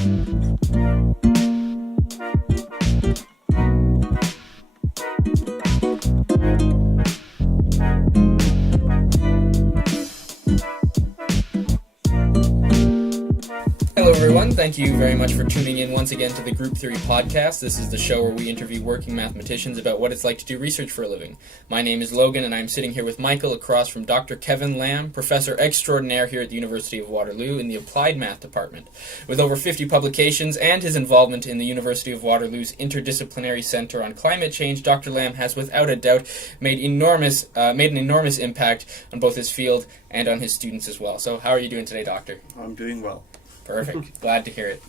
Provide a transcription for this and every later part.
Hello everyone, thank you very much for tuning in once again to the Group Theory Podcast. This is the show where we interview working mathematicians about what it's like to do research for a living. My name is Logan and I'm sitting here with Michael across from Dr. Kevin Lamb, Professor Extraordinaire here at the University of Waterloo in the Applied Math Department. With over 50 publications and his involvement in the University of Waterloo's Interdisciplinary Centre on Climate Change, Dr. Lamb has without a doubt made an enormous impact on both his field and on his students as well. So how are you doing today, Doctor? I'm doing well. Perfect. Glad to hear it.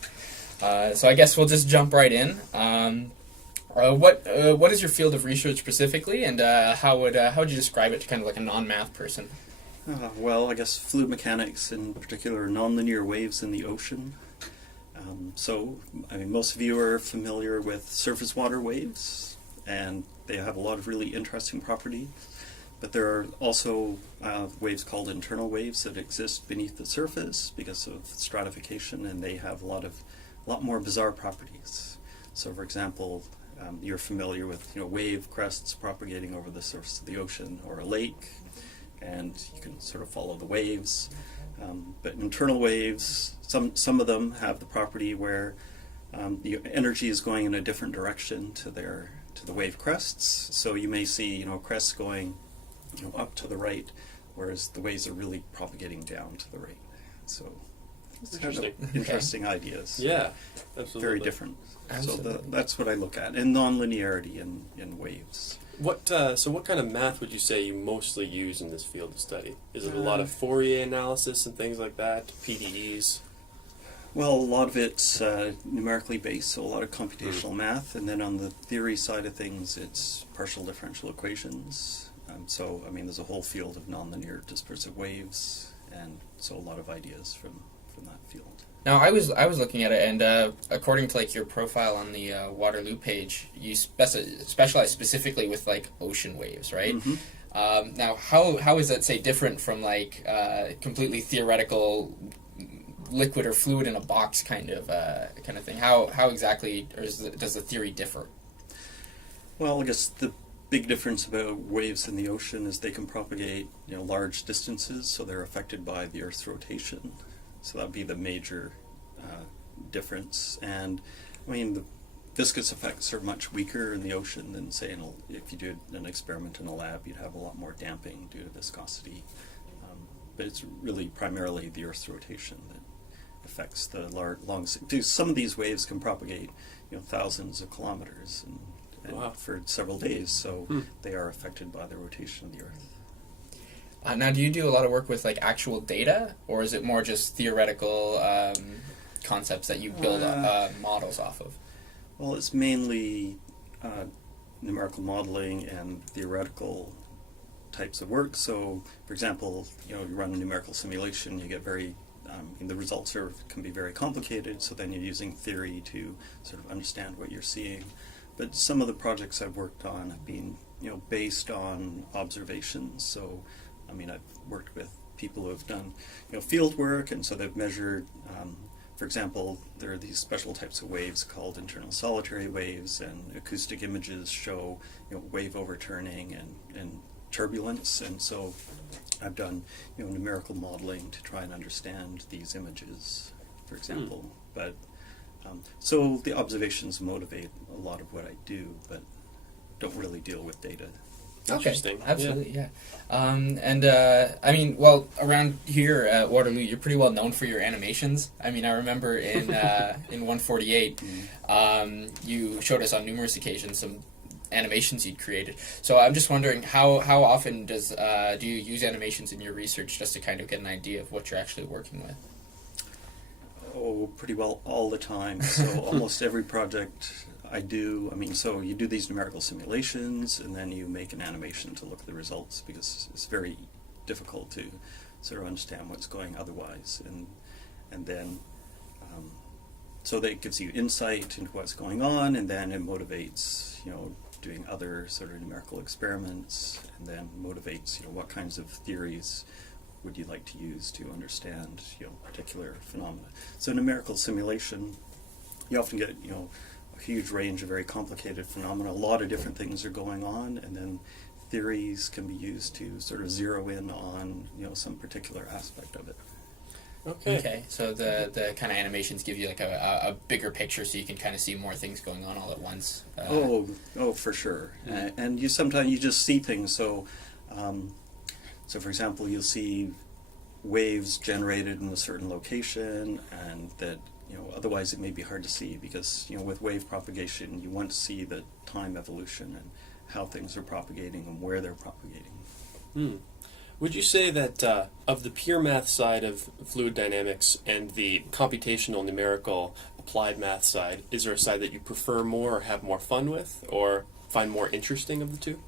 So I guess we'll just jump right in. What is your field of research specifically, and how would you describe it to kind of like a non-math person? Well, I guess fluid mechanics, in particular nonlinear waves in the ocean. Most of you are familiar with surface water waves, and they have a lot of really interesting properties. But there are also waves called internal waves that exist beneath the surface because of stratification, and they have a lot more bizarre properties. So, for example, you're familiar with wave crests propagating over the surface of the ocean or a lake, and you can sort of follow the waves. But internal waves, some of them have the property where the energy is going in a different direction to the wave crests. So you may see crests going up to the right, whereas the waves are really propagating down to the right. So it's interesting ideas. Yeah, absolutely. Very different. Absolutely. So that's what I look at, and nonlinearity in waves. What kind of math would you say you mostly use in this field of study? Is it a lot of Fourier analysis and things like that, PDEs? Well, a lot of it's numerically based, so a lot of computational math, and then on the theory side of things, it's partial differential equations. There's a whole field of nonlinear dispersive waves, and so a lot of ideas from that field. Now, I was looking at it, and according to your profile on the Waterloo page, you specialize specifically with ocean waves, right? Mm-hmm. Now, how is that different from completely theoretical liquid or fluid in a box kind of thing? How exactly does the theory differ? Well, I guess the big difference about waves in the ocean is they can propagate large distances, so they're affected by the Earth's rotation. So that'd be the major difference. And the viscous effects are much weaker in the ocean than, say, if you did an experiment in a lab, you'd have a lot more damping due to viscosity. But it's really primarily the Earth's rotation that affects the long. Some of these waves can propagate thousands of kilometers and wow. for several days, so they are affected by the rotation of the Earth. Now, do you do a lot of work with actual data, or is it more just theoretical concepts that you build models off of? Well, it's mainly numerical modeling and theoretical types of work. So, for example, you run a numerical simulation, you get the results can be very complicated, so then you're using theory to sort of understand what you're seeing. But some of the projects I've worked on have been, based on observations. So, I've worked with people who have done, field work, and so they've measured, for example, there are these special types of waves called internal solitary waves, and acoustic images show, wave overturning and turbulence. And so I've done, numerical modeling to try and understand these images, for example. But so the observations motivate a lot of what I do, but don't really deal with data. Interesting. Okay, absolutely, yeah. Around here at Waterloo, you're pretty well known for your animations. I remember in 148, you showed us on numerous occasions some animations you'd created. So I'm just wondering, how often do you use animations in your research just to kind of get an idea of what you're actually working with? Oh, pretty well all the time. So almost every project I do, so you do these numerical simulations, and then you make an animation to look at the results, because it's very difficult to sort of understand what's going otherwise. And then, so that gives you insight into what's going on, and then it motivates, doing other sort of numerical experiments, and then motivates, what kinds of theories would you like to use to understand, particular phenomena. So numerical simulation, you often get, a huge range of very complicated phenomena. A lot of different things are going on, and then theories can be used to sort of zero in on, some particular aspect of it. Okay. So the kind of animations give you like a bigger picture, so you can kind of see more things going on all at once. For sure. And you sometimes just see things. So, for example, you'll see waves generated in a certain location, and that otherwise it may be hard to see because with wave propagation you want to see the time evolution and how things are propagating and where they're propagating. Would you say that of the pure math side of fluid dynamics and the computational, numerical, applied math side, is there a side that you prefer more or have more fun with or find more interesting of the two?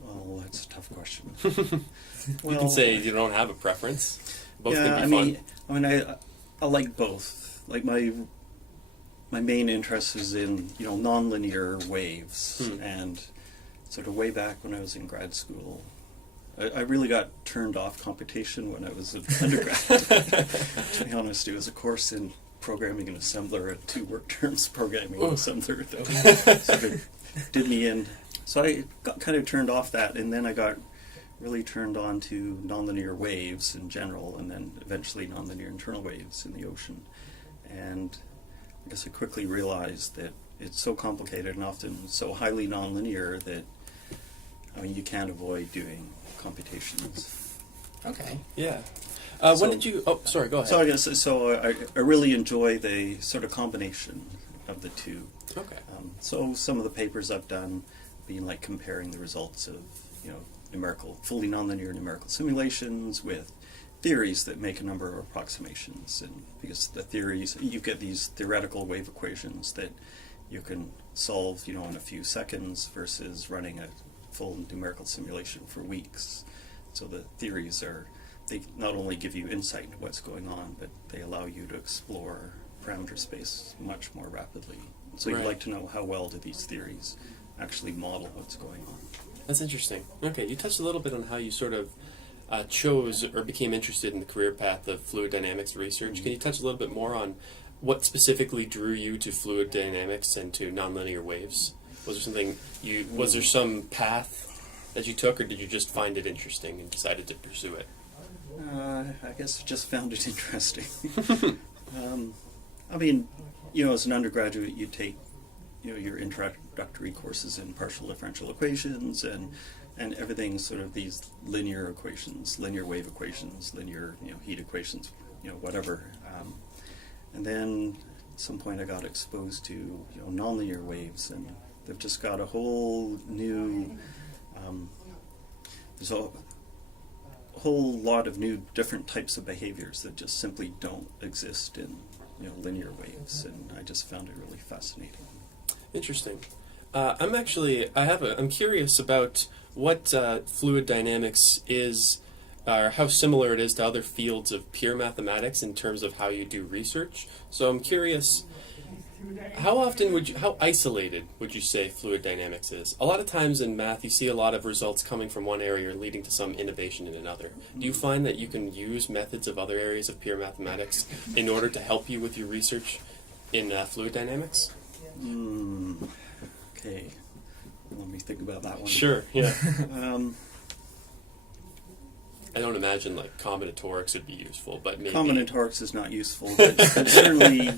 Well, that's a tough question. You can say you don't have a preference. Both can be fun. I like both. Like my main interest is in nonlinear waves, and sort of way back when I was in grad school, I really got turned off computation when I was an undergrad. To be honest, it was a course in programming and assembler, and 2 work terms, programming and assembler, that sort of did me in. So I got kind of turned off that, and then I got really turned on to nonlinear waves in general, and then eventually nonlinear internal waves in the ocean. And I guess I quickly realized that it's so complicated and often so highly nonlinear that you can't avoid doing computations. Okay. Yeah. When did you... Oh, sorry, go ahead. So I guess I really enjoy the sort of combination of the two. Okay. So some of the papers I've done being like comparing the results of fully nonlinear numerical simulations with theories that make a number of approximations, and because the theories, you get these theoretical wave equations that you can solve in a few seconds versus running a full numerical simulation for weeks. So the theories they not only give you insight into what's going on, but they allow you to explore parameter space much more rapidly. So you'd like to know how well do these theories actually model what's going on. That's interesting. Okay, you touched a little bit on how you sort of chose or became interested in the career path of fluid dynamics research. Mm-hmm. Can you touch a little bit more on what specifically drew you to fluid dynamics and to nonlinear waves? Was there something was there some path that you took, or did you just find it interesting and decided to pursue it? I guess I just found it interesting. As an undergraduate, you take your introductory courses in partial differential equations and everything's sort of these linear equations, linear wave equations, linear heat equations, whatever. And then at some point I got exposed to nonlinear waves, and they've just got a whole new there's a whole lot of new different types of behaviors that just simply don't exist in linear waves, and I just found it really fascinating. Interesting. I'm curious about what fluid dynamics is, or how similar it is to other fields of pure mathematics in terms of how you do research. So I'm curious, how isolated would you say fluid dynamics is? A lot of times in math, you see a lot of results coming from one area leading to some innovation in another. Do you find that you can use methods of other areas of pure mathematics in order to help you with your research in fluid dynamics? Okay. Let me think about that one. Sure, yeah. I don't imagine combinatorics would be useful, but maybe... Combinatorics is not useful, but certainly,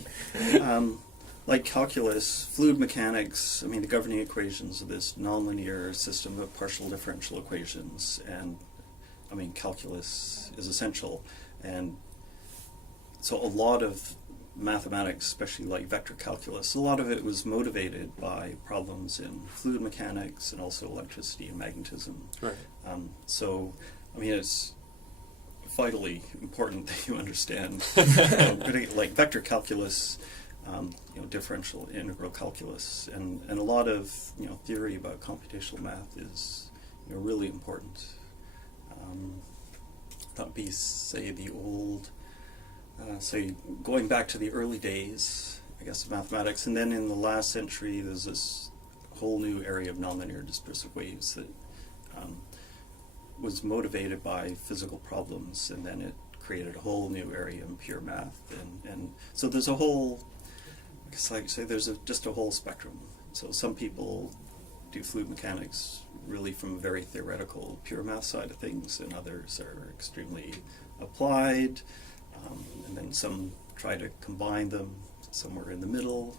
like calculus, fluid mechanics, the governing equations of this nonlinear system of partial differential equations, and calculus is essential. And so a lot of mathematics, especially like vector calculus, a lot of it was motivated by problems in fluid mechanics and also electricity and magnetism. Right. It's vitally important that you understand, like vector calculus, differential integral calculus, and a lot of theory about computational math is really important. That be, say, the old, going back to the early days, I guess, of mathematics, and then in the last century, there's this whole new area of nonlinear dispersive waves that was motivated by physical problems, and then it created a whole new area in pure math. And so there's a whole, it's like say there's just a whole spectrum. So some people do fluid mechanics really from a very theoretical pure math side of things, and others are extremely applied, and then some try to combine them somewhere in the middle.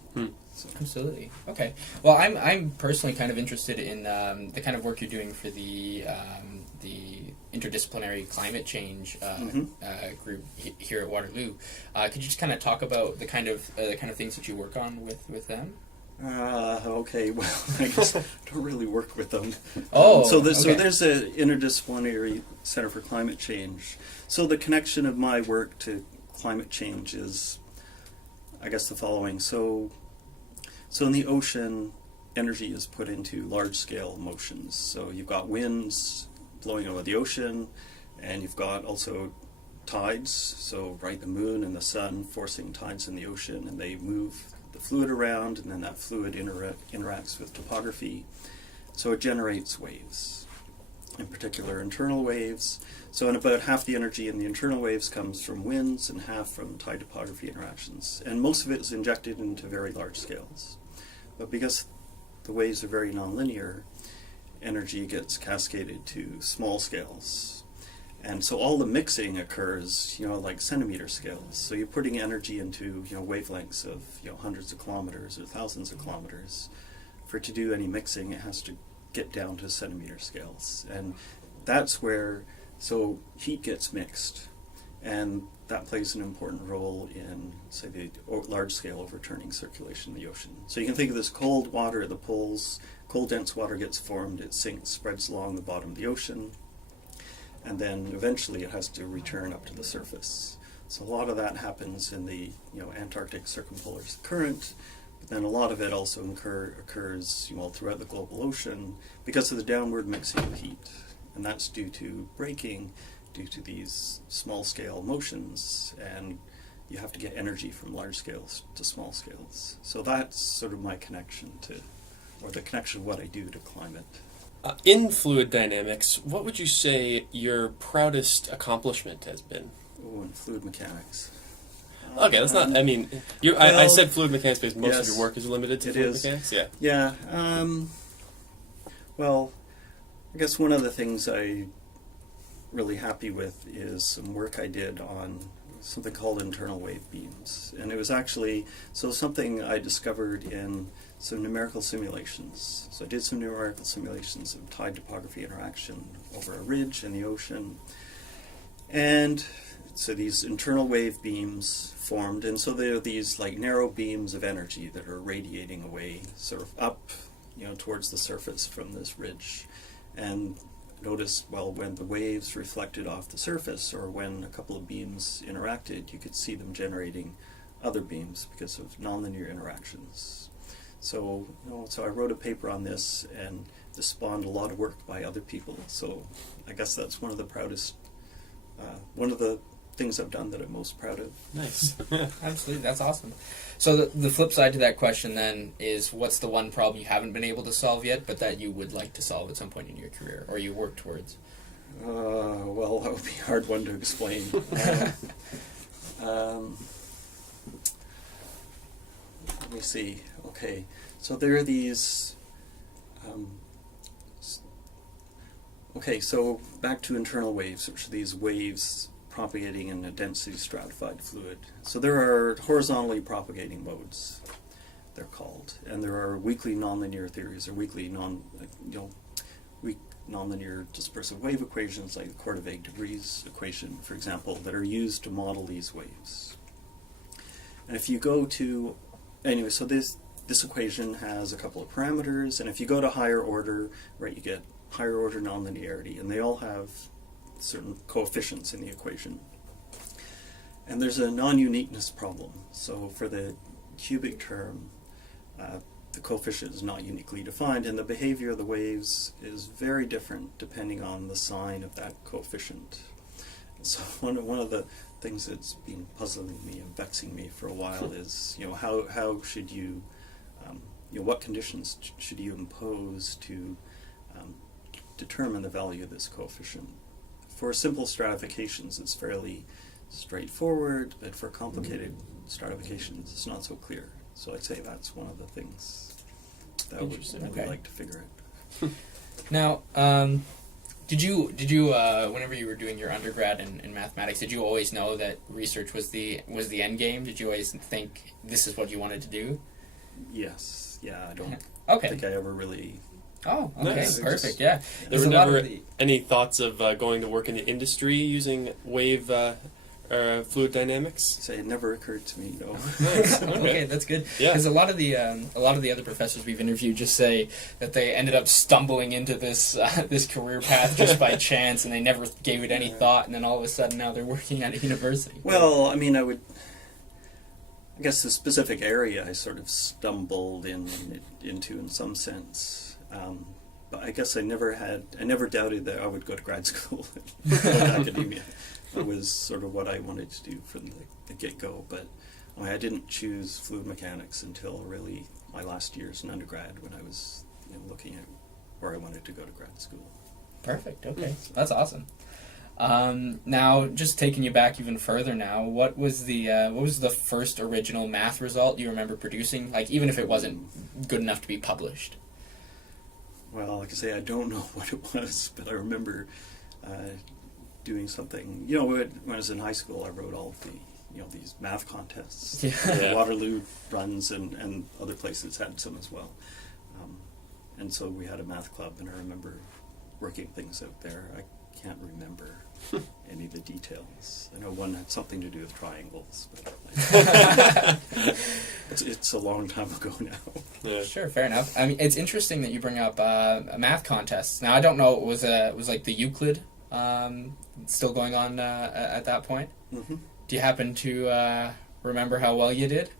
So. Absolutely. Okay. Well, I'm personally kind of interested in the kind of work you're doing for the interdisciplinary climate change group here at Waterloo. Could you just kind of talk about the kind of things that you work on with them? Okay, well, I guess I don't really work with them. So there's an Interdisciplinary Centre for Climate Change. So the connection of my work to climate change is, I guess, the following. So in the ocean, energy is put into large-scale motions. So you've got winds blowing over the ocean, and you've got also tides. So the moon and the sun forcing tides in the ocean, and they move the fluid around, and then that fluid interacts with topography. So it generates waves, in particular internal waves. So about half the energy in the internal waves comes from winds and half from tide topography interactions. And most of it is injected into very large scales. But because the waves are very nonlinear, energy gets cascaded to small scales. And so all the mixing occurs, like centimeter scales. So you're putting energy into, wavelengths of, hundreds of kilometers or thousands of kilometers. For it to do any mixing, it has to get down to centimeter scales. And that's where, so heat gets mixed. And that plays an important role in, say, the large-scale overturning circulation in the ocean. So you can think of this cold water at the poles. Cold, dense water gets formed. It sinks, spreads along the bottom of the ocean. And then eventually it has to return up to the surface. So a lot of that happens in the Antarctic circumpolar current, but then a lot of it also occurs throughout the global ocean because of the downward mixing of heat. And that's due to braking, due to these small-scale motions, and you have to get energy from large scales to small scales. So that's sort of my connection to, or the connection of what I do to climate. In fluid dynamics, what would you say your proudest accomplishment has been? Oh, in fluid mechanics. Okay, that's not, I said fluid mechanics because most of yes, your work is limited to fluid mechanics? Yeah. Yeah. Well, I guess one of the things I'm really happy with is some work I did on something called internal wave beams. And it was actually, something I discovered in some numerical simulations. So I did some numerical simulations of tide topography interaction over a ridge in the ocean. And so these internal wave beams formed, and so they're these narrow beams of energy that are radiating away sort of up, towards the surface from this ridge. And notice, when the waves reflected off the surface, or when a couple of beams interacted, you could see them generating other beams because of nonlinear interactions. So, so I wrote a paper on this, and this spawned a lot of work by other people. So I guess that's one of the proudest, one of the things I've done that I'm most proud of. Nice. Absolutely, that's awesome. So the flip side to that question then is, what's the one problem you haven't been able to solve yet, but that you would like to solve at some point in your career, or you work towards? Well, that would be a hard one to explain. Let me see. Okay, so there are these. So back to internal waves, which are these waves propagating in a density stratified fluid. So there are horizontally propagating modes, they're called, and there are weakly nonlinear theories, or weakly nonlinear dispersive wave equations, like the Korteweg-de equation, for example, that are used to model these waves. And if you go to, anyway, so this equation has a couple of parameters, and if you go to higher order, you get higher order nonlinearity, and they all have certain coefficients in the equation. And there's a non-uniqueness problem. So for the cubic term, the coefficient is not uniquely defined, and the behavior of the waves is very different depending on the sign of that coefficient. So one of the things that's been puzzling me and vexing me for a while is, how should you, what conditions should you impose to determine the value of this coefficient. For simple stratifications, it's fairly straightforward, but for complicated stratifications, it's not so clear. So I'd say that's one of the things that I would really like to figure out. Now, did you whenever you were doing your undergrad in mathematics, did you always know that research was the end game? Did you always think this is what you wanted to do? Yes. Yeah, I don't think I ever really... Oh, okay, nice. Perfect, yeah. There were never any thoughts of going to work in the industry using wave fluid dynamics? Say it never occurred to me, no. Nice. Okay, that's good. Yeah. Because a lot of the other professors we've interviewed just say that they ended up stumbling into this this career path just by chance, and they never gave it any thought, and then all of a sudden now they're working at a university. Well, I mean, I guess the specific area I sort of stumbled into in some sense. But I guess I never doubted that I would go to grad school in academia. That was sort of what I wanted to do from the get-go. But I didn't choose fluid mechanics until really my last years in undergrad, when I was looking at where I wanted to go to grad school. Perfect. Okay, that's awesome. Now, just taking you back even further now, what was the first original math result you remember producing? Like, even if it wasn't good enough to be published. Well, like I say, I don't know what it was, but I remember doing something. When I was in high school, I wrote all of the these math contests. Yeah. Waterloo runs and other places had some as well. And so we had a math club, and I remember working things out there. I can't remember any of the details. I know one had something to do with triangles, but it's a long time ago now. Yeah. Sure, fair enough. I mean, it's interesting that you bring up math contests. Now, I don't know, it was like the Euclid still going on at that point? Mm-hmm. Do you happen to remember how well you did?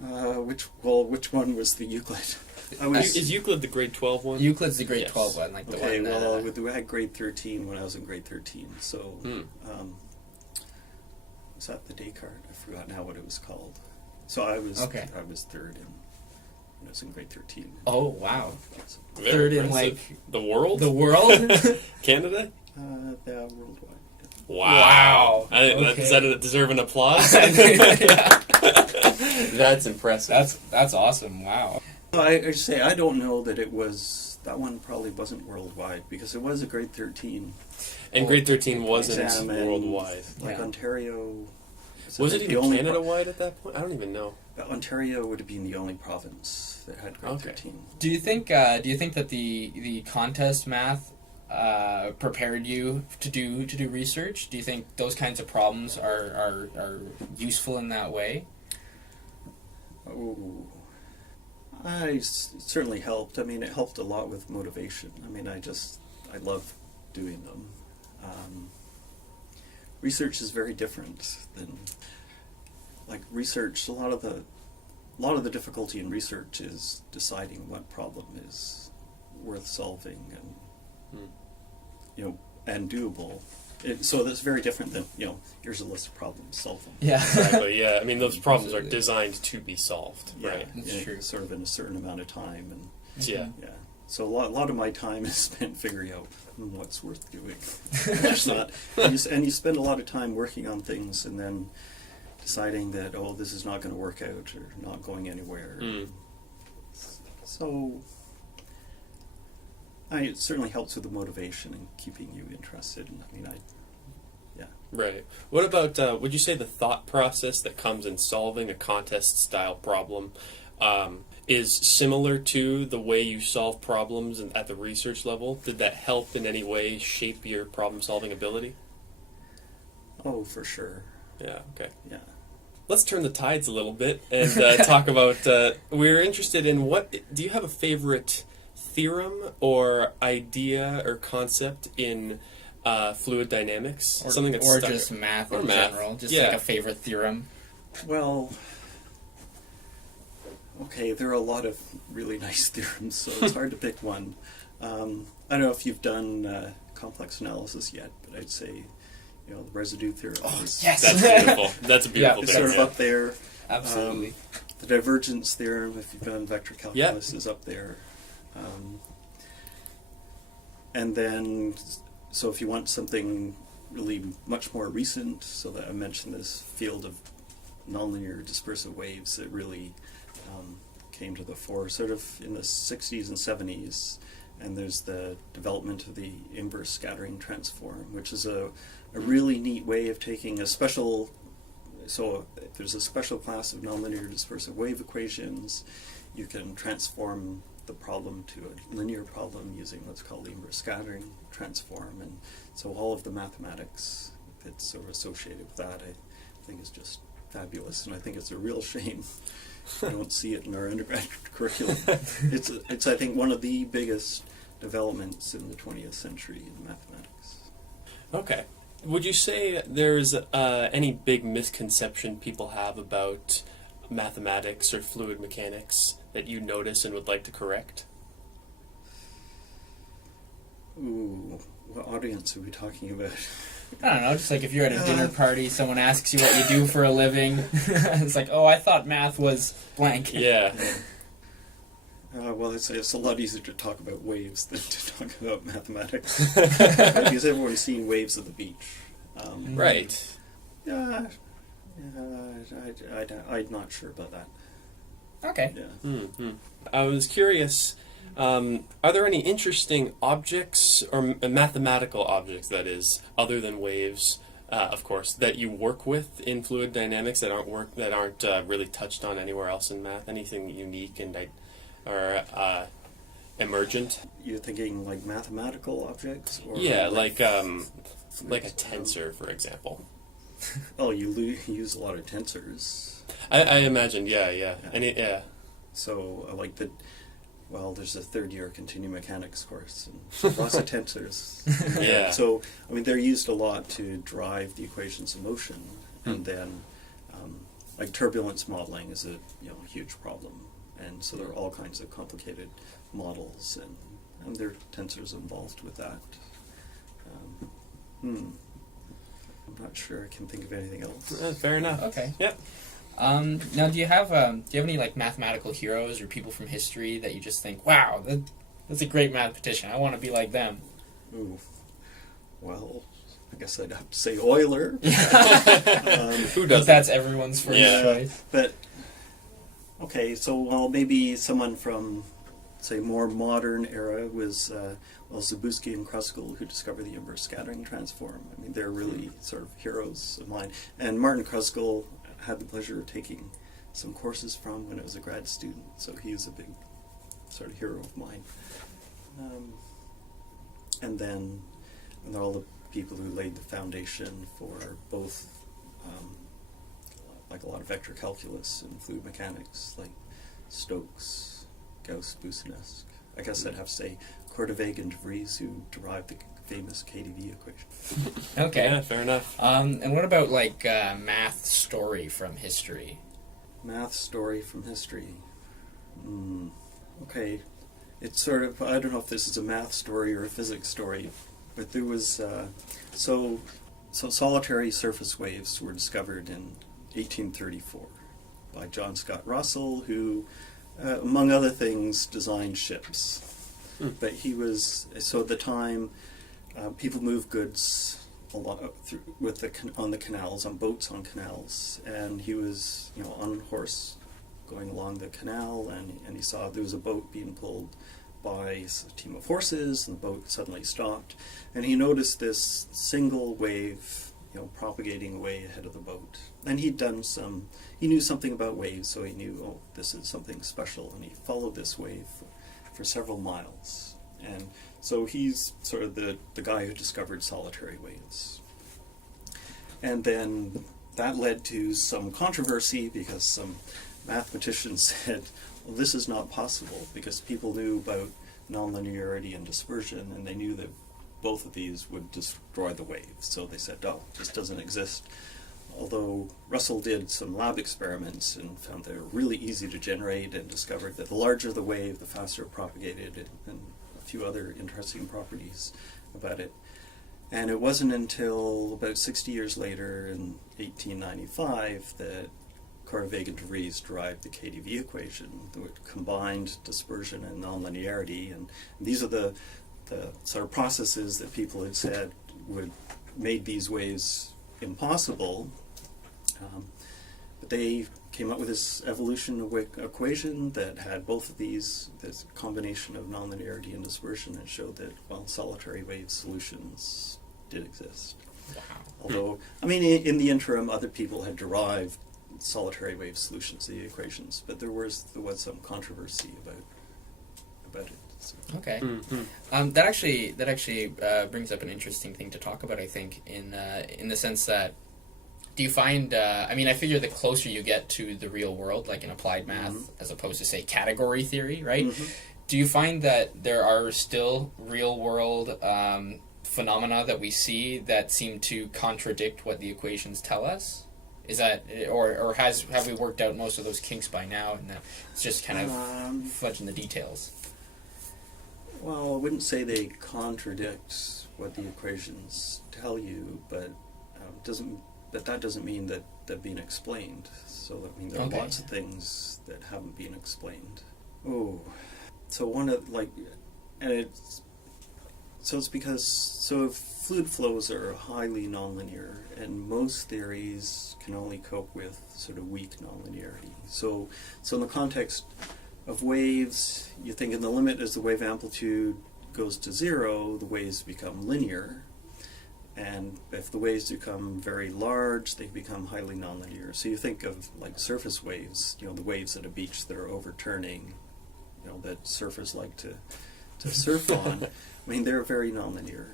Which one was the Euclid? Is Euclid the grade 12 one? Euclid's the grade 12 one, like the one. Okay, well, we had grade 13 when I was in grade 13, so was that the Descartes? I forgot now what it was called. So I was third when I was in grade 13. Oh, wow. Very third in, impressive. like... The world? The world? Canada? Yeah, worldwide. Wow. Okay. Does that deserve an applause? Yeah. That's impressive. That's awesome. Wow. I say I don't know that it was. That one probably wasn't worldwide because it was a grade 13. And grade 13 wasn't exam, worldwide. Like Ontario. Was it even Canada-wide at that point? I don't even know. Ontario would have been the only province that had grade 13. Do you think that the contest math prepared you to do research? Do you think those kinds of problems are useful in that way? Oh, it certainly helped. I mean, it helped a lot with motivation. I mean, I love doing them. Research is very different than research. A lot of the difficulty in research is deciding what problem is worth solving and doable. So that's very different than here's a list of problems, solve them. Yeah, exactly. Yeah, I mean those problems are designed to be solved. Yeah, right. That's true. Sort of in a certain amount of time, and Yeah. So a lot of my time is spent figuring out what's worth doing, what's not, and you spend a lot of time working on things, and then deciding that this is not going to work out or not going anywhere. So. It certainly helps with the motivation and keeping you interested. I mean, Right. What about, would you say the thought process that comes in solving a contest-style problem is similar to the way you solve problems at the research level? Did that help in any way shape your problem-solving ability? Oh, for sure. Yeah, okay. Yeah. Let's turn the tides a little bit and talk about, we're interested in do you have a favorite theorem or idea or concept in fluid dynamics? Something that's just math in general, just like a favorite theorem. Well, okay, there are a lot of really nice theorems, so it's hard to pick one. I don't know if you've done complex analysis yet, but I'd say the residue theorem. Oh, is, yes, that's beautiful. That's a beautiful it's theorem. sort of up there. Absolutely. The divergence theorem, if you've done vector calculus, is up there. And then, so if you want something really much more recent, so that I mentioned this field of nonlinear dispersive waves that really came to the fore sort of in the 60s and 70s, and there's the development of the inverse scattering transform, which is a really neat way of taking a special, so if there's a special class of nonlinear dispersive wave equations, you can transform the problem to a linear problem using what's called the inverse scattering transform, and so all of the mathematics that's sort of associated with that I think is just fabulous, and I think it's a real shame I don't see it in our undergraduate curriculum. It's I think one of the biggest developments in the 20th century in mathematics. Okay. Would you say there's any big misconception people have about mathematics or fluid mechanics that you notice and would like to correct? Ooh, what audience are we talking about? I don't know, just like if you're at a dinner party, someone asks you what you do for a living. It's like, oh, I thought math was blank. Yeah. Well, it's a lot easier to talk about waves than to talk about mathematics. Because everyone's seen waves at the beach. Right. Yeah, I'm not sure about that. Okay. Yeah. Mm-hmm. I was curious, are there any interesting objects, or mathematical objects that is, other than waves, of course, that you work with in fluid dynamics that aren't really touched on anywhere else in math? Anything unique and or emergent? You're thinking like mathematical objects? Or Yeah, like a tensor, for example. Oh, you use a lot of tensors. I imagine, yeah. So, there's a third-year continuum mechanics course, and lots of tensors. Yeah. So, I mean, they're used a lot to drive the equations of motion, and then, like turbulence modeling is a huge problem, and so there are all kinds of complicated models, and there are tensors involved with that. I'm not sure I can think of anything else. Fair enough. Okay. Yep. Now, do you have any like mathematical heroes or people from history that you just think, wow, that's a great mathematician. I want to be like them. Ooh. Well, I guess I'd have to say Euler. Who does? That's everyone's first choice. But okay, so maybe someone from say more modern era was Zabusky and Kruskal, who discovered the inverse scattering transform. I mean, they're really sort of heroes of mine. And Martin Kruskal had the pleasure of taking some courses from when I was a grad student, so he's a big sort of hero of mine. And then all the people who laid the foundation for both like a lot of vector calculus and fluid mechanics, like Stokes, Gauss, Boussinesq. I guess I'd have to say Korteweg and de Vries, who derived the famous KdV equation. Okay. Yeah, fair enough. And what about like math story from history? Math story from history. Okay. It's sort of, I don't know if this is a math story or a physics story, but there was, so solitary surface waves were discovered in 1834 by John Scott Russell, who, among other things, designed ships. But he was, so at the time, people moved goods a lot on the canals, on boats on canals, and he was, on a horse going along the canal, and he saw there was a boat being pulled by a team of horses, and the boat suddenly stopped, and he noticed this single wave, propagating away ahead of the boat. And he knew something about waves, so he knew, oh, this is something special, and he followed this wave for several miles. And so he's sort of the guy who discovered solitary waves. And then that led to some controversy because some mathematicians said, well, this is not possible, because people knew about nonlinearity and dispersion, and they knew that both of these would destroy the wave. So they said, oh, this doesn't exist. Although Russell did some lab experiments and found they were really easy to generate, and discovered that the larger the wave, the faster it propagated, and a few other interesting properties about it. And it wasn't until about 60 years later, in 1895, that Korteweg and de Vries derived the KdV equation, which combined dispersion and nonlinearity. And these are the the sort of processes that people had said would made these waves impossible. But they came up with this evolution equation that had both of these, this combination of nonlinearity and dispersion, that showed that, well, solitary wave solutions did exist. Wow. Although, I mean, in the interim, other people had derived solitary wave solutions to the equations, but there was some controversy about it. So. Okay. Mm-hmm. That actually brings up an interesting thing to talk about, I think, in the sense that, do you find, I mean, I figure the closer you get to the real world, like in applied math, as opposed to, say, category theory, right? Mm-hmm. Do you find that there are still real world phenomena that we see that seem to contradict what the equations tell us? Is that, or have we worked out most of those kinks by now, and that it's just kind of fudging the details? Well, I wouldn't say they contradict what the equations tell you, but that doesn't mean that they're being explained. So I mean, there are lots of things that haven't been explained. So one of it's because if fluid flows are highly nonlinear, and most theories can only cope with sort of weak nonlinearity. So in the context of waves, you think in the limit as the wave amplitude goes to 0, the waves become linear. And if the waves become very large, they become highly nonlinear. So you think of like surface waves, the waves at a beach that are overturning, that surfers like to surf on. I mean, they're very nonlinear.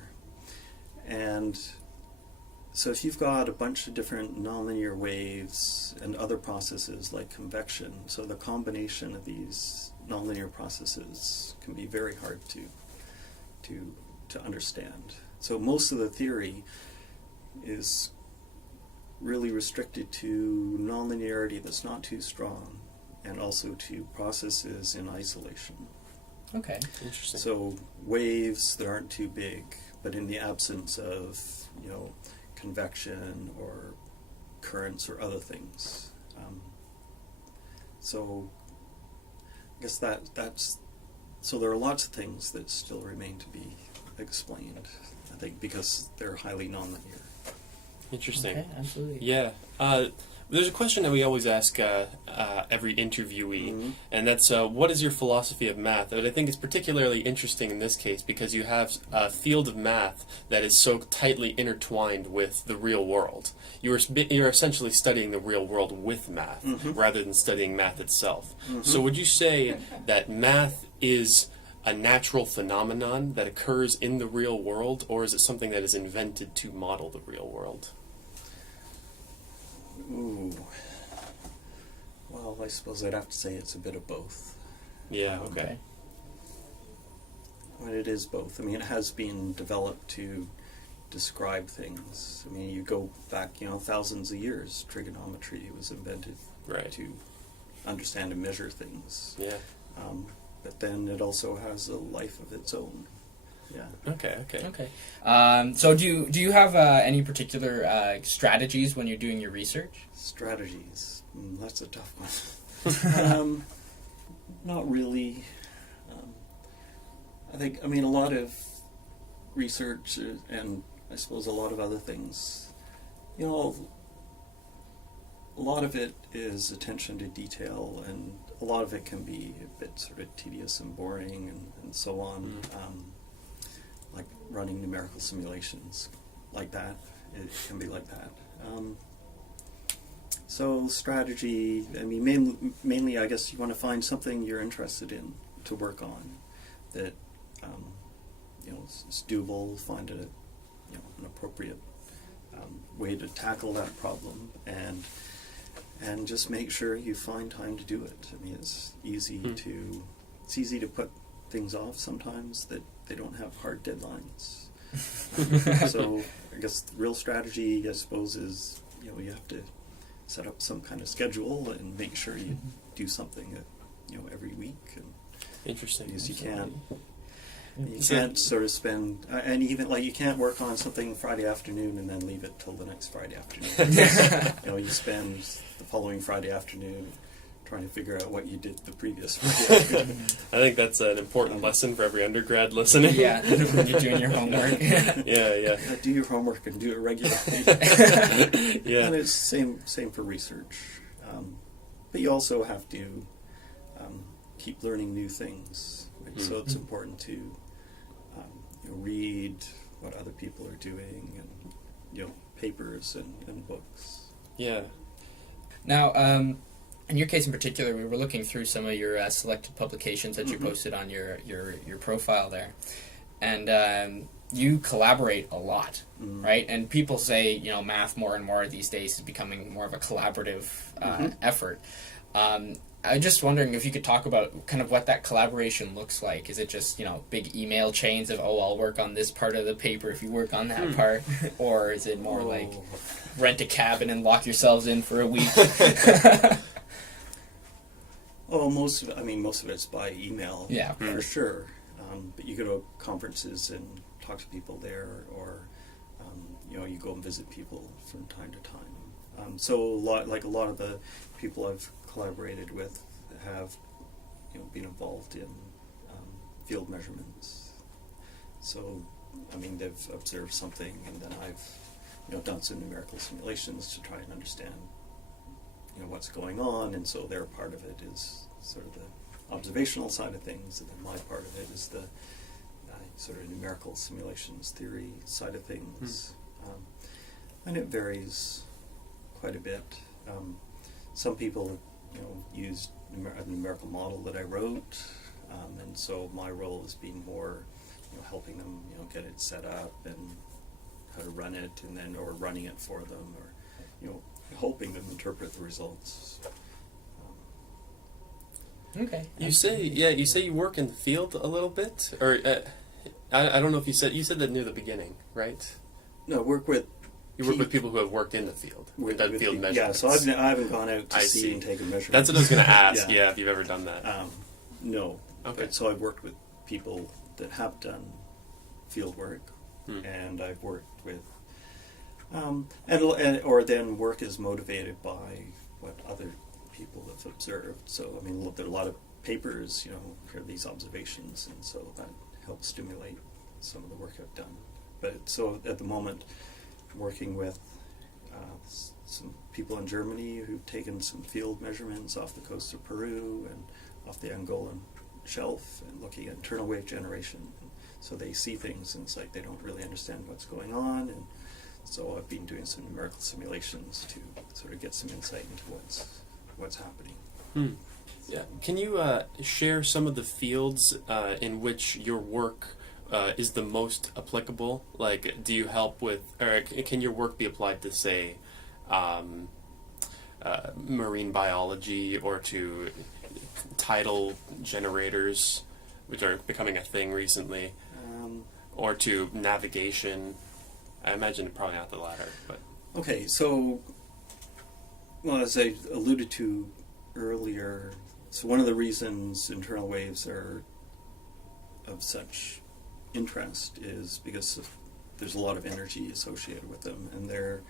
And so if you've got a bunch of different nonlinear waves and other processes like convection, so the combination of these nonlinear processes can be very hard to understand. So most of the theory is really restricted to nonlinearity that's not too strong, and also to processes in isolation. Okay. Interesting. So waves that aren't too big, but in the absence of, convection or currents or other things. So I guess that's so there are lots of things that still remain to be explained, I think, because they're highly nonlinear. Interesting. Okay, absolutely. Yeah. There's a question that we always ask every interviewee, and that's, what is your philosophy of math? And I think it's particularly interesting in this case because you have a field of math that is so tightly intertwined with the real world. You're essentially studying the real world with math, rather than studying math itself. So would you say that math is a natural phenomenon that occurs in the real world, or is it something that is invented to model the real world? Well, I suppose I'd have to say it's a bit of both. Yeah, okay. But it is both. I mean, it has been developed to describe things. I mean, you go back, thousands of years, trigonometry was invented to understand and measure things. Yeah. But then it also has a life of its own. Yeah. Okay. So do you have any particular strategies when you're doing your research? Strategies. That's a tough one. Not really. I mean, a lot of research and I suppose a lot of other things, a lot of it is attention to detail, and a lot of it can be a bit sort of tedious and boring and so on. Like running numerical simulations like that. It can be like that. So strategy, I mean, mainly I guess you want to find something you're interested in to work on that, it's doable, find an appropriate way to tackle that problem, and just make sure you find time to do it. I mean, it's easy to put things off sometimes that they don't have hard deadlines. So I guess the real strategy, I suppose, is you have to set up some kind of schedule and make sure you do something every week. And interesting. Because you can't sort of spend, and even you can't work on something Friday afternoon and then leave it till the next Friday afternoon. You spend the following Friday afternoon trying to figure out what you did the previous week. I think that's an important lesson for every undergrad listening. Yeah, when you're doing your homework. Yeah. Do your homework and do it regularly. Yeah. And it's same for research. But you also have to keep learning new things. Right? So it's important to read what other people are doing, and papers and books. Yeah. Now, in your case in particular, we were looking through some of your selected publications that you posted on your profile there, and you collaborate a lot, right? And people say, math more and more these days is becoming more of a collaborative effort. I'm just wondering if you could talk about kind of what that collaboration looks like. Is it just, big email chains of, I'll work on this part of the paper if you work on that part? Or is it more like rent a cabin and lock yourselves in for a week? Most of it's by email, Yeah, for sure. But you go to conferences and talk to people there, or you go and visit people from time to time. So a lot of the people I've collaborated with have been involved in field measurements. So they've observed something, and then I've done some numerical simulations to try and understand what's going on, and so their part of it is sort of the observational side of things, and then my part of it is the sort of numerical simulations theory side of things. And it varies quite a bit. Some people used a numerical model that I wrote, and so my role has been more helping them get it set up and how to run it, and then or running it for them, or helping them interpret the results. Okay. You say you work in the field a little bit, or I don't know if you said that near the beginning, right? No, work with people who have worked in the field, with field people. measurements. Yeah, so I haven't gone out to see and take a measurement. That's what I was going to ask. Yeah. If you've ever done that. No. Okay. But, so I've worked with people that have done field work, and I've worked with, or then work is motivated by what other people have observed. So there are a lot of papers, for these observations, and so that helps stimulate some of the work I've done. But so at the moment, working with some people in Germany who've taken some field measurements off the coast of Peru and off the Angolan shelf, and looking at internal wave generation. And so they see things, and it's like they don't really understand what's going on, and so I've been doing some numerical simulations to sort of get some insight into what's happening. Yeah. Can you share some of the fields in which your work is the most applicable? Like, do you help with, or can your work be applied to, say, marine biology, or to tidal generators, which are becoming a thing recently, or to navigation? I imagine probably not the latter, but... Okay, so, as I alluded to earlier, so one of the reasons internal waves are of such interest is because there's a lot of energy associated with them, and they're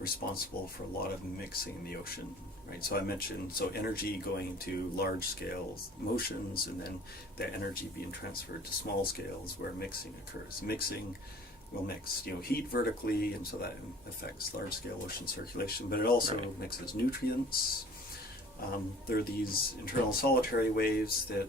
responsible for a lot of mixing in the ocean, right? So I mentioned energy going into large scale motions, and then that energy being transferred to small scales where mixing occurs. Mixing will mix heat vertically, and so that affects large scale ocean circulation, but it also mixes nutrients. There are these internal solitary waves that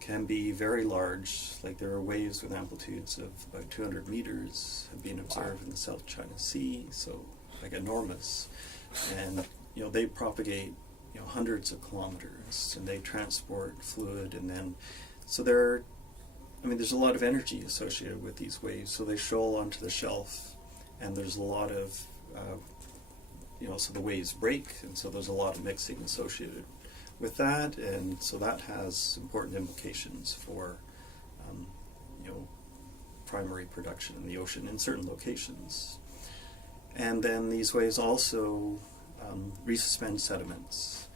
can be very large. Like, there are waves with amplitudes of about 200 meters have been observed in the South China Sea, so like enormous. And they propagate hundreds of kilometers, and they transport fluid, and then so there's a lot of energy associated with these waves. So they shoal onto the shelf, and there's a lot of so the waves break, and so there's a lot of mixing associated with that, and so that has important implications for primary production in the ocean in certain locations. And then these waves also resuspend sediments,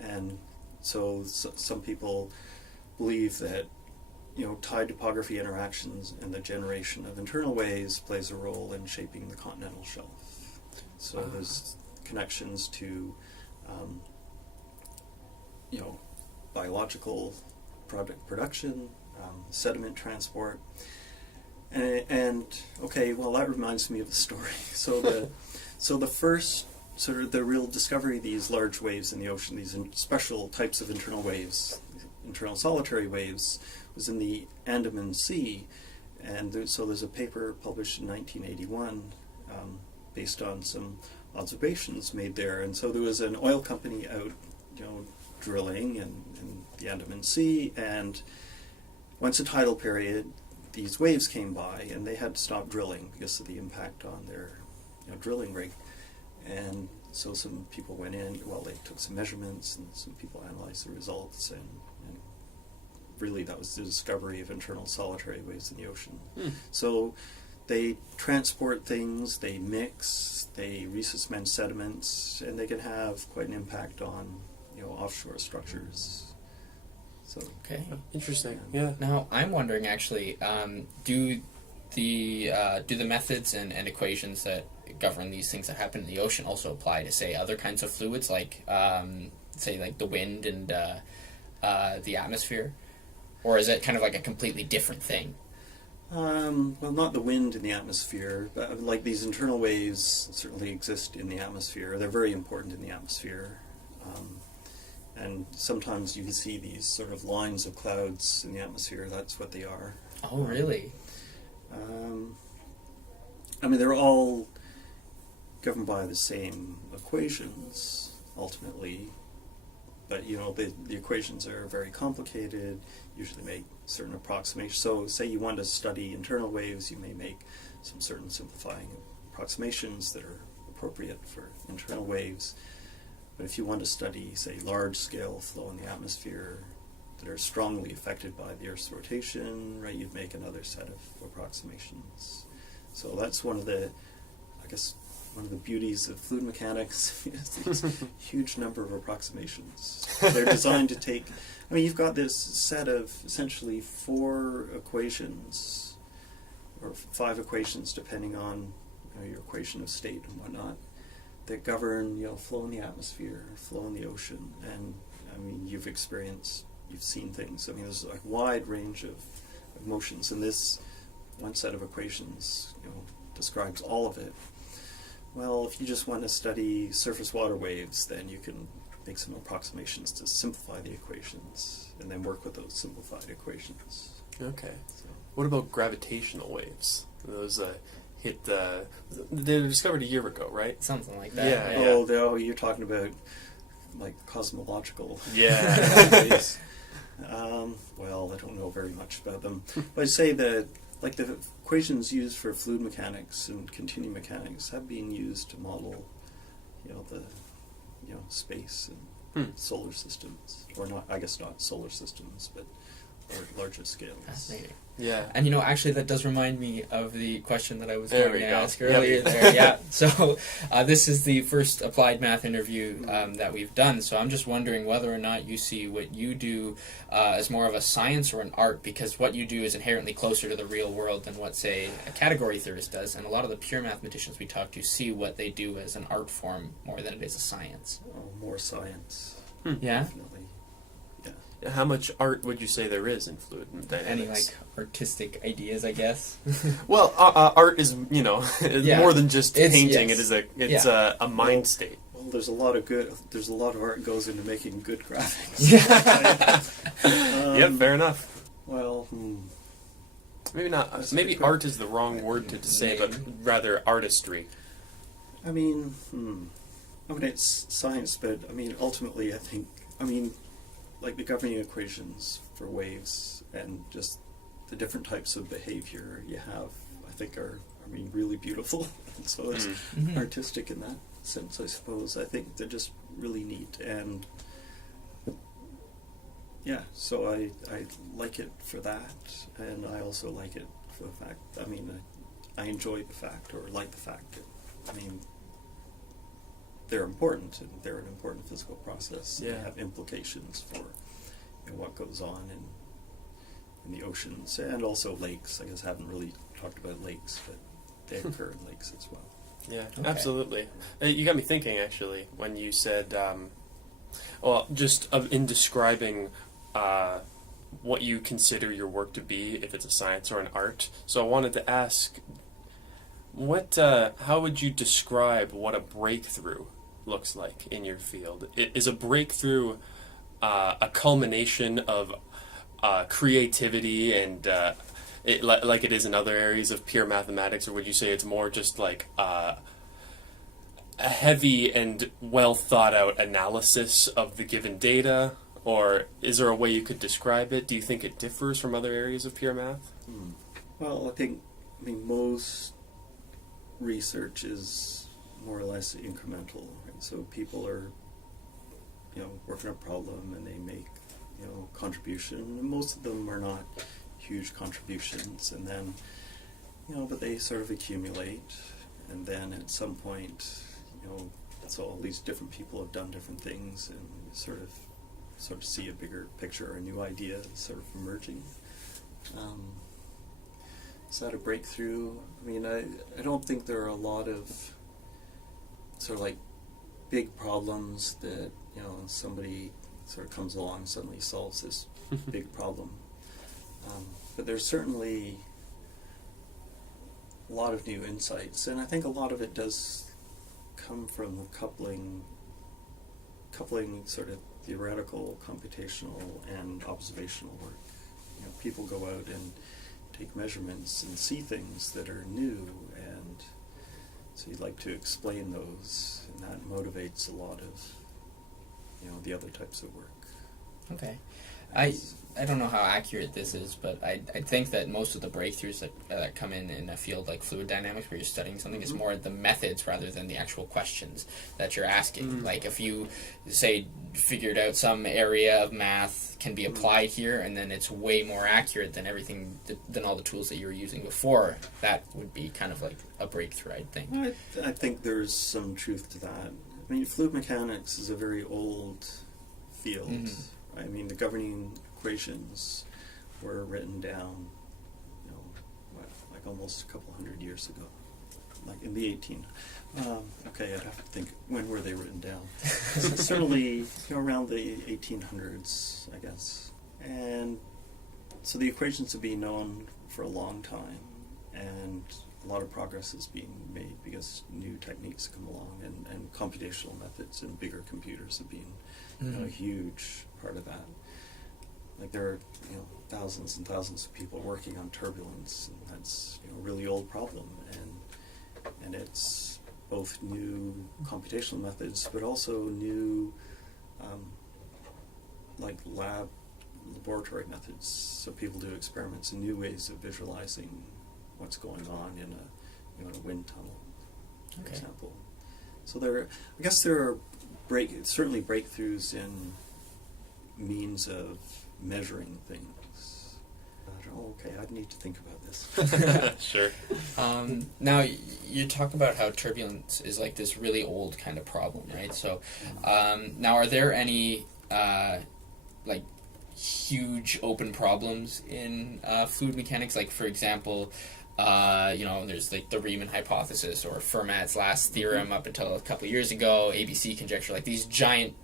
and so some people believe that tide topography interactions and the generation of internal waves plays a role in shaping the continental shelf. So there's connections to biological product production, sediment transport. And okay, well, that reminds me of a story. So the first sort of the real discovery of these large waves in the ocean, these special types of internal waves, internal solitary waves, was in the Andaman Sea. And so there's a paper published in 1981 based on some observations made there. And so there was an oil company out, drilling in the Andaman Sea, and once a tidal period, these waves came by, and they had to stop drilling because of the impact on their drilling rig. And so some people went in, they took some measurements, and some people analyzed the results, and really that was the discovery of internal solitary waves in the ocean. So they transport things, they mix, they resuspend sediments, and they can have quite an impact on offshore structures. So Okay. Interesting. Yeah. Now, I'm wondering actually, do the methods and equations that govern these things that happen in the ocean also apply to, say, other kinds of fluids, like say like the wind and the atmosphere, or is it kind of like a completely different thing? Well, not the wind in the atmosphere, but like these internal waves certainly exist in the atmosphere. They're very important in the atmosphere. And sometimes you can see these sort of lines of clouds in the atmosphere. That's what they are. Oh, really? They're all governed by the same equations, ultimately. But, the equations are very complicated, usually make certain approximations. So, say you want to study internal waves, you may make some certain simplifying approximations that are appropriate for internal waves. But if you want to study, say, large-scale flow in the atmosphere that are strongly affected by the Earth's rotation, right, you'd make another set of approximations. So that's one of the beauties of fluid mechanics is these huge number of approximations. They're designed to take, you've got this set of essentially 4 equations, or 5 equations depending on your equation of state and whatnot, that govern flow in the atmosphere, flow in the ocean, and you've seen things. There's a wide range of motions, and this one set of equations describes all of it. Well, if you just want to study surface water waves, then you can make some approximations to simplify the equations, and then work with those simplified equations. Okay. So. What about gravitational waves? Those they were discovered a year ago, right? Something like that. Yeah. Oh, you're talking about like cosmological. Yeah. waves. Well, I don't know very much about them, but I'd say that like the equations used for fluid mechanics and continuum mechanics have been used to model, the space and solar systems, or not. I guess not solar systems, but larger scales. Fascinating. Yeah. And actually that does remind me of the question that I was There going we to go. ask earlier there. Yeah. So this is the first applied math interview that we've done. So I'm just wondering whether or not you see what you do as more of a science or an art, because what you do is inherently closer to the real world than what, say, a category theorist does. And a lot of the pure mathematicians we talk to see what they do as an art form more than it is a science. Oh, more science. Yeah? Definitely. How much art would you say there is in fluid Any dynamics? artistic ideas, I guess? Well, art is Yeah. more than just It's- painting. yes. It's a mind state. Well, there's a lot of art goes into making good graphics. Yep, fair enough. Well, Maybe not. That's Maybe good. art is the wrong word to say, but rather artistry. It's science, but ultimately, I think, like the governing equations for waves and just the different types of behavior you have, I think are really beautiful. And so it's artistic in that sense, I suppose. I think they're just really neat, and yeah, so I like it for that, and I also like it for the fact, I enjoy the fact, or like the fact that, they're important, and they're an important physical process. Yeah. They have implications for what goes on in the oceans, and also lakes. I guess I haven't really talked about lakes, but they occur in lakes as well. Yeah, Okay. absolutely. You got me thinking, actually, when you said Well, just in describing what you consider your work to be, if it's a science or an art. So I wanted to ask, how would you describe what a breakthrough looks like in your field? Is a breakthrough a culmination of creativity and like it is in other areas of pure mathematics, or would you say it's more just like a heavy and well thought out analysis of the given data? Or is there a way you could describe it? Do you think it differs from other areas of pure math? Well, I mean, most research is more or less incremental. Right? So people are, working on a problem and they make, contribution. And most of them are not huge contributions, and then, but they sort of accumulate, and then at some point, so all these different people have done different things, and you sort of see a bigger picture, a new idea sort of emerging. Is that a breakthrough? I mean, I don't think there are a lot of sort of like big problems that, somebody sort of comes along and suddenly solves this big problem. But there's certainly a lot of new insights, and I think a lot of it does come from the coupling sort of theoretical, computational, and observational work. People go out and take measurements and see things that are new, and so you'd like to explain those, and that motivates a lot of the other types of work. Okay. I don't know how accurate this is, but I think that most of the breakthroughs that come in a field like fluid dynamics, where you're studying something, is more the methods rather than the actual questions that you're asking. Like if you, say, figured out some area of math can be applied here, and then it's way more accurate than than all the tools that you were using before, that would be kind of like a breakthrough, I think. I think there's some truth to that. I mean, fluid mechanics is a very old field. I mean, the governing equations were written down, like almost a couple hundred years ago, like in the 18. Okay, I'd have to think, when were they written down? Certainly, around the 1800s, I guess. And so the equations have been known for a long time, and a lot of progress is being made because new techniques come along, and computational methods and bigger computers have been a huge part of that. Like there are thousands and thousands of people working on turbulence, and that's a really old problem, and it's both new computational methods, but also new like laboratory methods. So people do experiments and new ways of visualizing what's going on in a wind tunnel, for example. So I guess there are certainly breakthroughs in means of measuring things. I'd need to think about this. Sure. Now, you talk about how turbulence is like this really old kind of problem, right? So, now are there any like huge open problems in fluid mechanics? Like, for example, there's like the Riemann hypothesis or Fermat's last theorem up until a couple of years ago, ABC conjecture, like these giant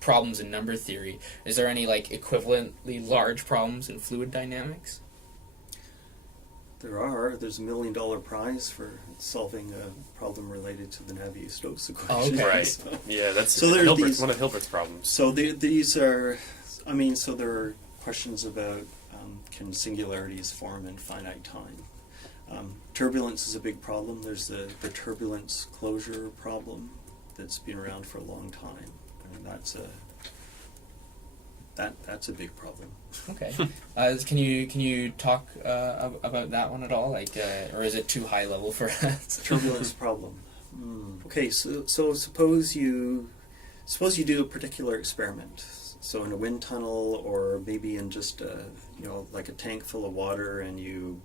problems in number theory. Is there any like equivalently large problems in fluid dynamics? There's $1 million prize for solving a problem related to the Navier-Stokes equation. Oh, okay. Right. So, Yeah, that's so one of Hilbert's problems. So these are, so there are questions about can singularities form in finite time. Turbulence is a big problem. There's the turbulence closure problem that's been around for a long time. And that's a big problem. Okay. Can you talk about that one at all? Like, or is it too high level for us? Turbulence problem. Okay, so suppose you do a particular experiment. So in a wind tunnel, or maybe in just like a tank full of water, and you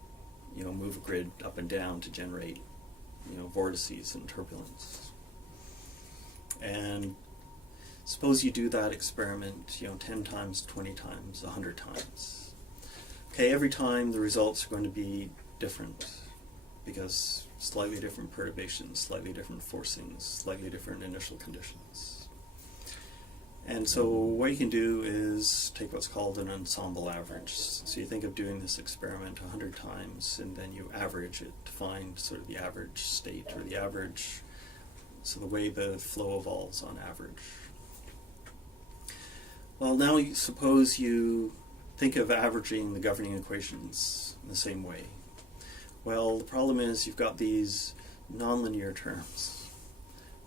move a grid up and down to generate vortices and turbulence. And suppose you do that experiment 10 times, 20 times, 100 times. Okay, every time the results are going to be different, because slightly different perturbations, slightly different forcings, slightly different initial conditions. And so what you can do is take what's called an ensemble average. So you think of doing this experiment 100 times, and then you average it to find sort of the average state, or the average, so the way the flow evolves on average. Well, now suppose you think of averaging the governing equations in the same way. Well, the problem is you've got these nonlinear terms,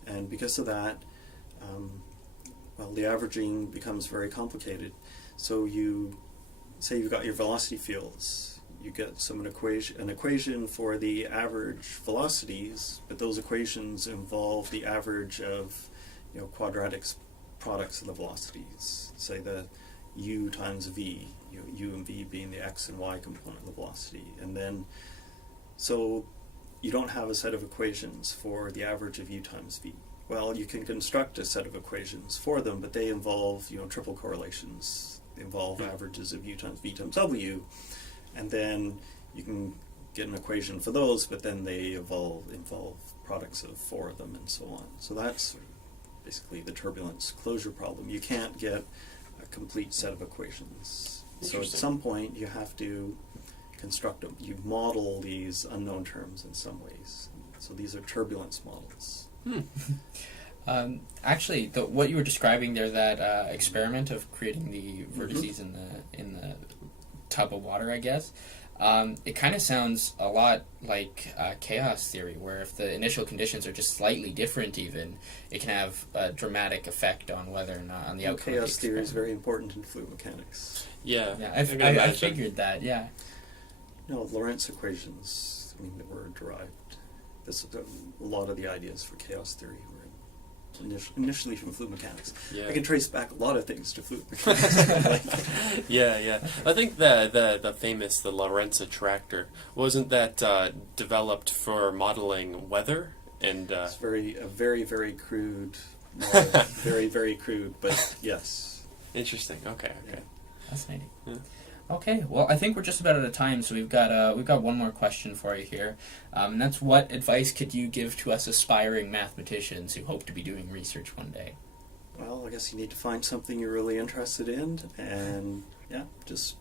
and because of that, well, the averaging becomes very complicated. So you say you've got your velocity fields. You get an equation for the average velocities, but those equations involve the average of, quadratic products of the velocities. Say the u times v, u and v being the x and y component of the velocity, and then so you don't have a set of equations for the average of u times v. Well, you can construct a set of equations for them, but they involve, triple correlations. They involve averages of u times v times w, and then you can get an equation for those, but then they involve products of 4 of them, and so on. So that's basically the turbulence closure problem. You can't get a complete set of equations. So at some point, you have to construct them. You model these unknown terms in some ways. So these are turbulence models. Actually, what you were describing there, that experiment of creating the vertices in the tub of water, I guess, it kind of sounds a lot like chaos theory, where if the initial conditions are just slightly different, even it can have a dramatic effect on whether or not on the outcome. Chaos theory is very important in fluid mechanics. Yeah, I figured that. Yeah. No, Lorentz equations. That were derived. A lot of the ideas for chaos theory were initially from fluid mechanics. Yeah. I can trace back a lot of things to fluid mechanics. Yeah. I think the famous Lorentz attractor, wasn't that developed for modeling weather? And it's a very, very crude model. Very, very crude, but yes. Interesting. Okay. Yeah. Fascinating. Yeah. Okay, well, I think we're just about out of time, so we've got one more question for you here, and that's, what advice could you give to us aspiring mathematicians who hope to be doing research one day? Well, I guess you need to find something you're really interested in, and just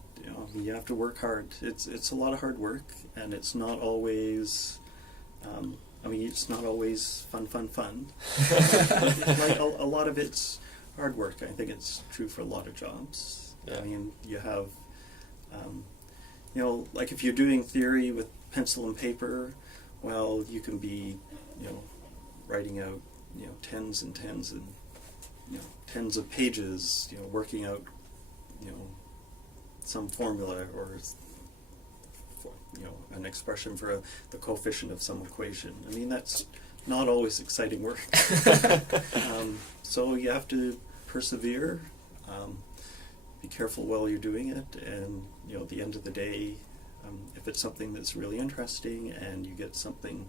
you have to work hard. It's a lot of hard work, and it's not always. It's not always fun. Like a lot of it's hard work. I think it's true for a lot of jobs. Yeah. You have. Like if you're doing theory with pencil and paper, well, you can be, writing out, tens and tens and, tens of pages, working out, some formula or, an expression for the coefficient of some equation. That's not always exciting work. So you have to persevere. Be careful while you're doing it, and at the end of the day, if it's something that's really interesting and you get something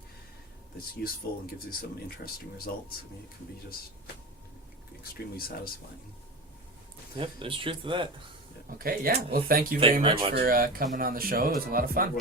that's useful and gives you some interesting results, it can be just extremely satisfying. Yep, there's truth to that. Okay, yeah. Well, thank you very much for coming on the show. It was a lot of fun.